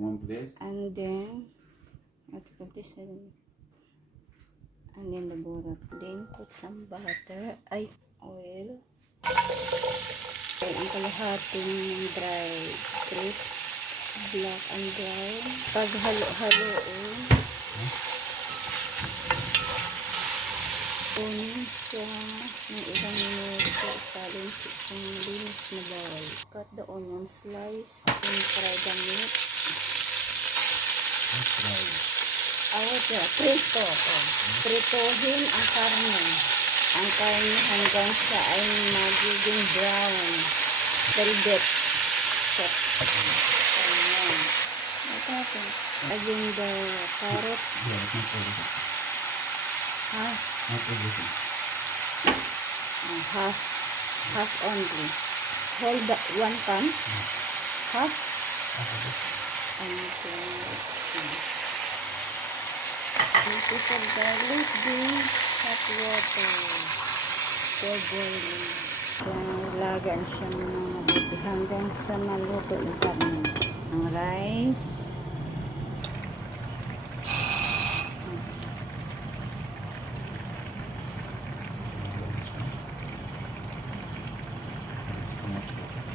Come on, please. And then, what you call this? And then the butter. Then, put some butter. Oil. Okay, ang kalahating dry grapes. Black and brown. Paghalo-haloin. Kunin siya ng ilang minuto. Isalin sa isang malinis na bowl. Cut the onion slice. And fry the meat. Prito. Pritohin ang karne. Ang karne hanggang siya ay magiging brown. Velvet. Ayan. Again the carrots. Yeah, not everything. Not everything. Half only. Hold the one pan. Half. And pieces of garlic, beans, hot water. For boiling. Lagan siya ng mabuti hanggang sa maluto yung karne. Ang rice. It's too much water.